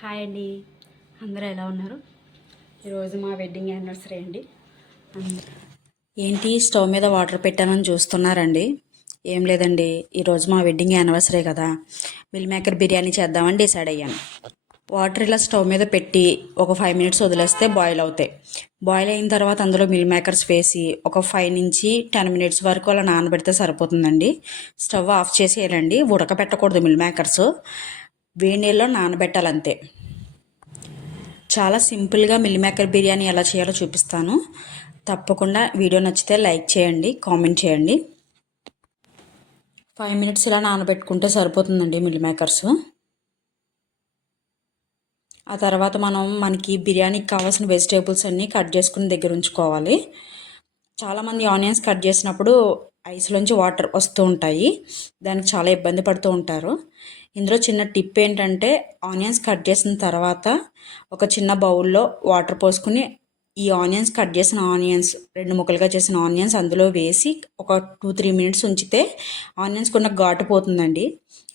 Hi అండి, అందరూ ఎలా ఉన్నారు? ఈరోజు మా వెడ్డింగ్ యానివర్సరీ అండి. ఏంటి స్టవ్ మీద వాటర్ పెట్టానని చూస్తున్నారండి? ఏం లేదండి, ఈరోజు మా వెడ్డింగ్ యానివర్సరీ కదా, మిల్ మేకర్ బిర్యానీ చేద్దామని డిసైడ్ అయ్యాను. వాటర్ ఇలా స్టవ్ మీద పెట్టి ఒక 5 మినిట్స్ వదిలేస్తే బాయిల్ అవుతాయి. బాయిల్ అయిన తర్వాత అందులో మిల్ మేకర్స్ వేసి ఒక 5 నుంచి 10 మినిట్స్ వరకు అలా నానబెడితే సరిపోతుందండి. స్టవ్ ఆఫ్ చేసేయాలండి, ఉడకపెట్టకూడదు. మిల్ మేకర్స్ వేడి నీళ్ళలో నానబెట్టాలంతే. చాలా సింపుల్గా మిల్ మేకర్ బిర్యానీ ఎలా చేయాలో చూపిస్తాను. తప్పకుండా వీడియో నచ్చితే లైక్ చేయండి, కామెంట్ చేయండి. 5 మినిట్స్ ఇలా నానబెట్టుకుంటే సరిపోతుందండి మిల్ మేకర్స్. ఆ తర్వాత మనకి బిర్యానీకి కావాల్సిన వెజిటేబుల్స్ అన్నీ కట్ చేసుకుని దగ్గర ఉంచుకోవాలి. చాలామంది ఆనియన్స్ కట్ చేసినప్పుడు ఐస్లోంచి వాటర్ వస్తూ ఉంటాయి, దానికి చాలా ఇబ్బంది పడుతూ ఉంటారు. ఇందులో చిన్న టిప్ ఏంటంటే, ఆనియన్స్ కట్ చేసిన తర్వాత ఒక చిన్న బౌల్లో వాటర్ పోసుకుని ఈ ఆనియన్స్ కట్ చేసిన ఆనియన్స్ 2 ముక్కలుగా చేసిన ఆనియన్స్ అందులో వేసి ఒక 2-3 మినిట్స్ ఉంచితే ఆనియన్స్కి ఉన్న ఘాటు పోతుందండి.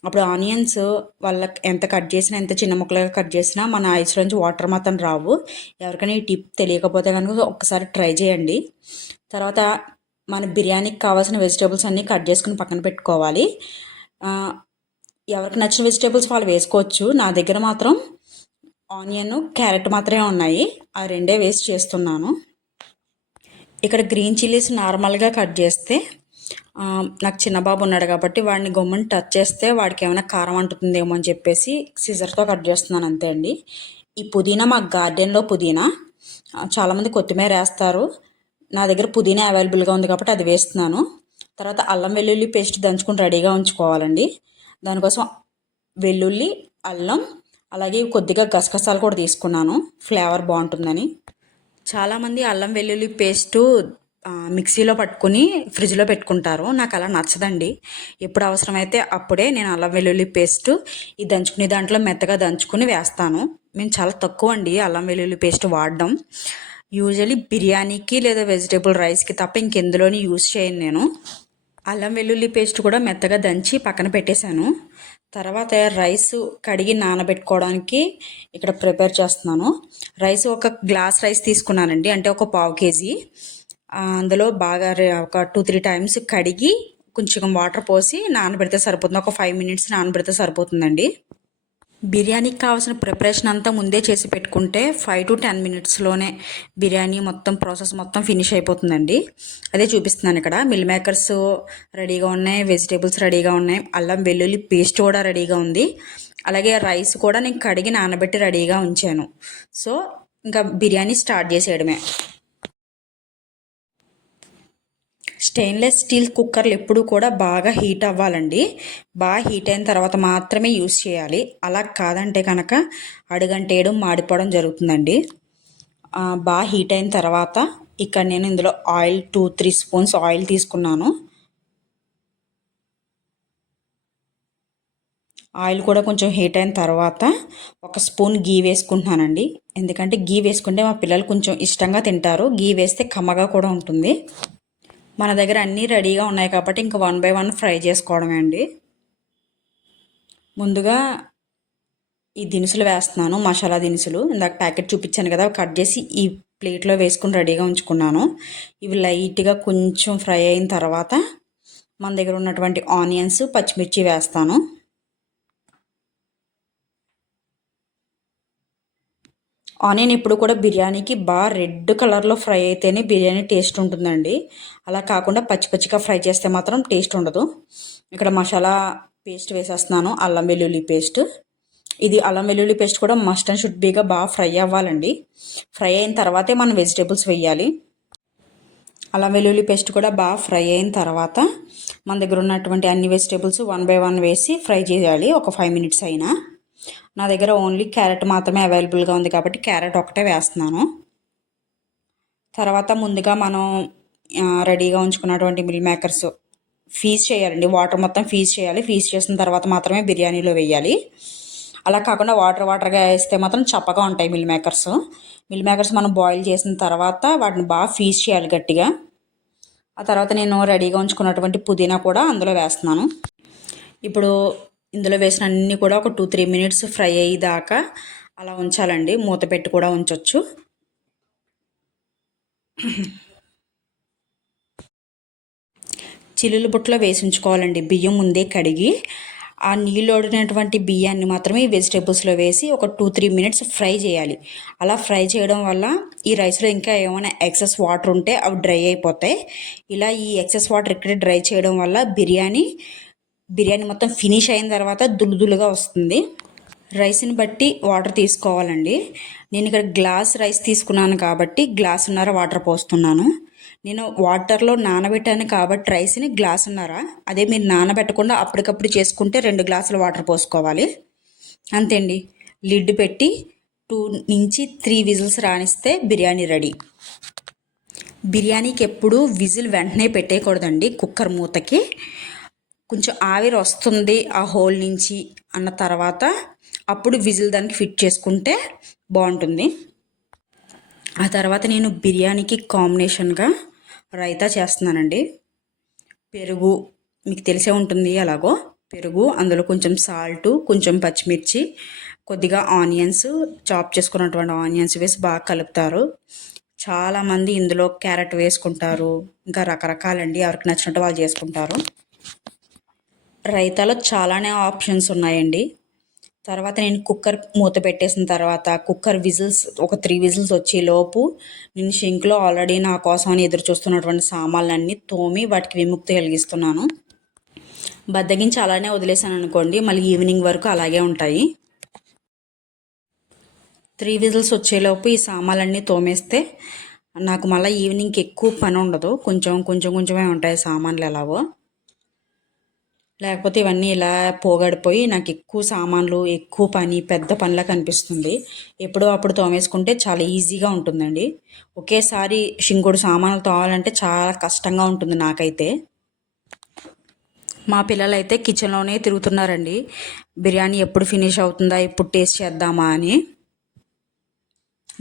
అప్పుడు ఆనియన్స్ వాళ్ళకి ఎంత కట్ చేసినా, ఎంత చిన్న ముక్కలుగా కట్ చేసినా మన ఐస్లోంచి వాటర్ మాత్రం రావు. ఎవరికైనా ఈ టిప్ తెలియకపోతే కనుక ఒక్కసారి ట్రై చేయండి. తర్వాత మన బిర్యానీకి కావాల్సిన వెజిటేబుల్స్ అన్నీ కట్ చేసుకుని పక్కన పెట్టుకోవాలి. ఎవరికి నచ్చిన వెజిటేబుల్స్ వాళ్ళు వేసుకోవచ్చు. నా దగ్గర మాత్రం ఆనియన్, క్యారెట్ మాత్రమే ఉన్నాయి, ఆ రెండే వేస్ట్ చేస్తున్నాను. ఇక్కడ గ్రీన్ చిల్లీస్ నార్మల్గా కట్ చేస్తే నాకు చిన్న బాబు ఉన్నాడు కాబట్టి వాడిని గమ్ముని టచ్ చేస్తే వాడికి ఏమైనా కారం అంటుతుందేమో అని చెప్పేసి సిజర్తో కట్ చేస్తున్నాను అంతే అండి. ఈ పుదీనా మా గార్డెన్లో పుదీనా. చాలామంది కొత్తిమీర వేస్తారు, నా దగ్గర పుదీనా అవైలబుల్గా ఉంది కాబట్టి అది వేస్తున్నాను. తర్వాత అల్లం వెల్లుల్లి పేస్ట్ దంచుకుని రెడీగా ఉంచుకోవాలండి. దానికోసం వెల్లుల్లి, అల్లం, అలాగే కొద్దిగా గసగసాలు కూడా తీసుకున్నాను, ఫ్లేవర్ బాగుంటుందని. చాలామంది అల్లం వెల్లుల్లి పేస్టు మిక్సీలో పట్టుకుని ఫ్రిడ్జ్లో పెట్టుకుంటారు, నాకు అలా నచ్చదండి. ఎప్పుడు అవసరమైతే అప్పుడే నేను అల్లం వెల్లుల్లి పేస్టు ఈ దంచుకునే దాంట్లో మెత్తగా దంచుకుని వేస్తాను. మేము చాలా తక్కువ అండి అల్లం వెల్లుల్లి పేస్ట్ వాడడం. యూజువలీ బిర్యానీకి లేదా వెజిటేబుల్ రైస్కి తప్ప ఇంకెందులోని యూజ్ చేయను నేను. అల్లం వెల్లుల్లి పేస్ట్ కూడా మెత్తగా దంచి పక్కన పెట్టేశాను. తర్వాత రైస్ కడిగి నానబెట్టుకోవడానికి ఇక్కడ ప్రిపేర్ చేస్తున్నాను. రైస్ ఒక గ్లాస్ రైస్ తీసుకున్నానండి, అంటే ఒక 1/2 కేజీ. అందులో బాగా ఒక 2-3 టైమ్స్ కడిగి కొంచెం వాటర్ పోసి నానబెడితే సరిపోతుంది. ఒక 5 మినిట్స్ నానబెడితే సరిపోతుందండి. బిర్యానీకి కావాల్సిన ప్రిపరేషన్ అంతా ముందే చేసి పెట్టుకుంటే 5 to 10 మినిట్స్లోనే బిర్యానీ మొత్తం ప్రాసెస్ మొత్తం ఫినిష్ అయిపోతుందండి. అదే చూపిస్తున్నాను ఇక్కడ. మిల్ మేకర్స్ రెడీగా ఉన్నాయి, వెజిటేబుల్స్ రెడీగా ఉన్నాయి, అల్లం వెల్లుల్లి పేస్ట్ కూడా రెడీగా ఉంది, అలాగే రైస్ కూడా నేను కడిగి నానబెట్టి రెడీగా ఉంచాను. సో ఇంకా బిర్యానీ స్టార్ట్ చేసేయడమే. స్టెయిన్లెస్ స్టీల్ కుక్కర్లు ఎప్పుడు కూడా బాగా హీట్ అవ్వాలండి. బాగా హీట్ అయిన తర్వాత మాత్రమే యూస్ చేయాలి. అలా కాదంటే కనుక అడుగంటేయడం, మాడిపోవడం జరుగుతుందండి. బాగా హీట్ అయిన తర్వాత ఇక్కడ నేను ఇందులో ఆయిల్ 2-3 స్పూన్స్ ఆయిల్ తీసుకున్నాను. ఆయిల్ కూడా కొంచెం హీట్ అయిన తర్వాత ఒక స్పూన్ గీ వేసుకుంటున్నానండి. ఎందుకంటే గీ వేసుకుంటే మా పిల్లలు కొంచెం ఇష్టంగా తింటారు, గీ వేస్తే కమ్మగా కూడా ఉంటుంది. మన దగ్గర అన్నీ రెడీగా ఉన్నాయి కాబట్టి ఇంకా 1 by 1 ఫ్రై చేసుకోవడమే అండి. ముందుగా ఈ దినుసులు వేస్తున్నాను, మసాలా దినుసులు. ఇందాక ప్యాకెట్ చూపించాను కదా, కట్ చేసి ఈ ప్లేట్లో వేసుకుని రెడీగా ఉంచుకున్నాను. ఇవి లైట్గా కొంచెం ఫ్రై అయిన తర్వాత మన దగ్గర ఉన్నటువంటి ఆనియన్స్, పచ్చిమిర్చి వేస్తాను. ఆనియన్ ఇప్పుడు కూడా బిర్యానీకి బాగా రెడ్ కలర్లో ఫ్రై అయితేనే బిర్యానీ టేస్ట్ ఉంటుందండి. అలా కాకుండా పచ్చి పచ్చిగా ఫ్రై చేస్తే మాత్రం టేస్ట్ ఉండదు. ఇక్కడ మసాలా పేస్ట్ వేసేస్తున్నాను, అల్లం వెల్లుల్లి పేస్ట్. ఇది అల్లం వెల్లుల్లి పేస్ట్ కూడా మస్ట్ అండ్ షుడ్ బీగా బాగా ఫ్రై అవ్వాలండి. ఫ్రై అయిన తర్వాతే మనం వెజిటేబుల్స్ వేయాలి. అల్లం వెల్లుల్లి పేస్ట్ కూడా బాగా ఫ్రై అయిన తర్వాత మన దగ్గర ఉన్నటువంటి అన్ని వెజిటేబుల్స్ 1 by 1 వేసి ఫ్రై చేయాలి ఒక 5 మినిట్స్ అయినా. నా దగ్గర ఓన్లీ క్యారెట్ మాత్రమే అవైలబుల్గా ఉంది కాబట్టి క్యారెట్ ఒకటే వేస్తున్నాను. తర్వాత ముందుగా మనం రెడీగా ఉంచుకున్నటువంటి మిల్ మేకర్స్ ఫీజ్ చేయాలండి. వాటర్ మొత్తం ఫీజ్ చేయాలి. ఫీజ్ చేసిన తర్వాత మాత్రమే బిర్యానీలో వేయాలి. అలా కాకుండా వాటర్గా వేస్తే మాత్రం చప్పగా ఉంటాయి మిల్ మేకర్స్. మిల్ మేకర్స్ మనం బాయిల్ చేసిన తర్వాత వాటిని బాగా ఫీజ్ చేయాలి గట్టిగా. ఆ తర్వాత నేను రెడీగా ఉంచుకున్నటువంటి పుదీనా కూడా అందులో వేస్తున్నాను. ఇప్పుడు ఇందులో వేసిన అన్నీ కూడా ఒక 2-3 మినిట్స్ ఫ్రై అయ్యేదాకా అలా ఉంచాలండి. మూత పెట్టి కూడా ఉంచొచ్చు. చిల్లులు బుట్టలో వేసి ఉంచుకోవాలండి. బియ్యం ముందే కడిగి ఆ నీళ్ళు ఓడినటువంటి బియ్యాన్ని మాత్రమే ఈ వెజిటేబుల్స్లో వేసి ఒక 2-3 మినిట్స్ ఫ్రై చేయాలి. అలా ఫ్రై చేయడం వల్ల ఈ రైస్లో ఇంకా ఏమైనా ఎక్సెస్ వాటర్ ఉంటే అవి డ్రై అయిపోతాయి. ఇలా ఈ ఎక్సెస్ వాటర్ ఇక్కడే డ్రై చేయడం వల్ల బిర్యానీ మొత్తం ఫినిష్ అయిన తర్వాత దులుదులుగా వస్తుంది. రైస్ని బట్టి వాటర్ తీసుకోవాలండి. నేను ఇక్కడ గ్లాస్ రైస్ తీసుకున్నాను కాబట్టి గ్లాసున్నర వాటర్ పోస్తున్నాను. నేను వాటర్లో నానబెట్టాను కాబట్టి రైస్ని గ్లాసున్నర, అదే మీరు నానబెట్టకుండా అప్పటికప్పుడు చేసుకుంటే 2 గ్లాసుల వాటర్ పోసుకోవాలి. అంతే అండి. లిడ్ పెట్టి 2-3 విజిల్స్ రానిస్తే బిర్యానీ రెడీ. బిర్యానీకి ఎప్పుడు విజిల్ వెంటనే పెట్టేయకూడదండి. కుక్కర్ మూతకి కొంచెం ఆవిరి వస్తుంది ఆ హోల్ నుంచి అన్న తర్వాత అప్పుడు విజిల్ దానికి ఫిట్ చేసుకుంటే బాగుంటుంది. ఆ తర్వాత నేను బిర్యానీకి కాంబినేషన్గా రైతా చేస్తున్నానండి. పెరుగు మీకు తెలిసే ఉంటుంది, అలాగో పెరుగు, అందులో కొంచెం సాల్టు, కొంచెం పచ్చిమిర్చి, కొద్దిగా ఆనియన్స్, చాప్ చేసుకున్నటువంటి ఆనియన్స్ వేసి బాగా కలుపుతారు. చాలామంది ఇందులో క్యారెట్ వేసుకుంటారు, ఇంకా రకరకాలండి, ఎవరికి నచ్చినట్టు వాళ్ళు చేసుకుంటారు. రైతాలో చాలానే ఆప్షన్స్ ఉన్నాయండి. తర్వాత నేను కుక్కర్ మూత పెట్టేసిన తర్వాత కుక్కర్ విజిల్స్ ఒక 3 విజిల్స్ వచ్చేలోపు నేను షింక్లో ఆల్రెడీ నా కోసం అని ఎదురు చూస్తున్నటువంటి సామాన్లన్నీ తోమి వాటికి విముక్తి కలిగిస్తున్నాను. బద్దగించి అలానే వదిలేసాను అనుకోండి, మళ్ళీ ఈవినింగ్ వరకు అలాగే ఉంటాయి. 3 విజిల్స్ వచ్చేలోపు ఈ సామాన్లన్నీ తోమేస్తే నాకు మళ్ళీ ఈవినింగ్కి ఎక్కువ పని ఉండదు. కొంచెమే ఉంటాయి సామాన్లు ఎలాగో. లేకపోతే ఇవన్నీ ఇలా పోగడిపోయి నాకు ఎక్కువ సామాన్లు, ఎక్కువ పని, పెద్ద పనిలా కనిపిస్తుంది. ఎప్పుడో అప్పుడు తోమేసుకుంటే చాలా ఈజీగా ఉంటుందండి. ఒకేసారి షింకుడు సామాన్లు తోమాలంటే చాలా కష్టంగా ఉంటుంది నాకైతే. మా పిల్లలైతే కిచెన్లోనే తిరుగుతున్నారండి. బిర్యానీ ఎప్పుడు ఫినిష్ అవుతుందా, ఎప్పుడు టేస్ట్ చేద్దామా అని.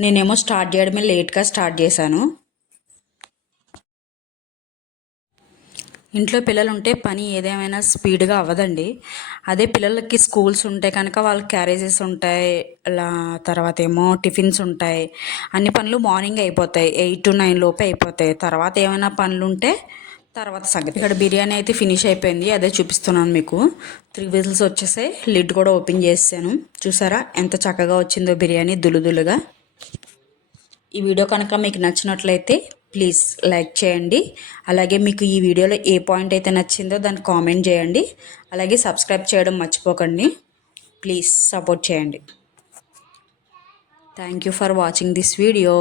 నేనేమో స్టార్ట్ చేయడమే లేట్గా స్టార్ట్ చేశాను. ఇంట్లో పిల్లలు ఉంటే పని ఏదేమైనా స్పీడ్గా అవ్వదండి. అదే పిల్లలకి స్కూల్స్ ఉంటే కనుక వాళ్ళకి క్యారేజెస్ ఉంటాయి, అలా తర్వాత ఏమో టిఫిన్స్ ఉంటాయి. అన్ని పనులు మార్నింగ్ అయిపోతాయి, 8-9 లోపే అయిపోతాయి. తర్వాత ఏమైనా పనులు ఉంటే తర్వాత సంగతి. ఇక్కడ బిర్యానీ అయితే ఫినిష్ అయిపోయింది, అదే చూపిస్తున్నాను మీకు. 3 విజిల్స్ వచ్చేసాయి. లిడ్ కూడా ఓపెన్ చేసాను. చూసారా ఎంత చక్కగా వచ్చిందో బిర్యానీ, దులుదులుగా. ఈ వీడియో కనుక మీకు నచ్చినట్లయితే ప్లీజ్ లైక్ చేయండి. అలాగే మీకు ఈ వీడియోలో ఏ పాయింట్ అయితే నచ్చిందో దాన్ని కామెంట్ చేయండి. అలాగే సబ్స్క్రైబ్ చేయడం మర్చిపోకండి. ప్లీజ్ సపోర్ట్ చేయండి. Thank you for watching this video.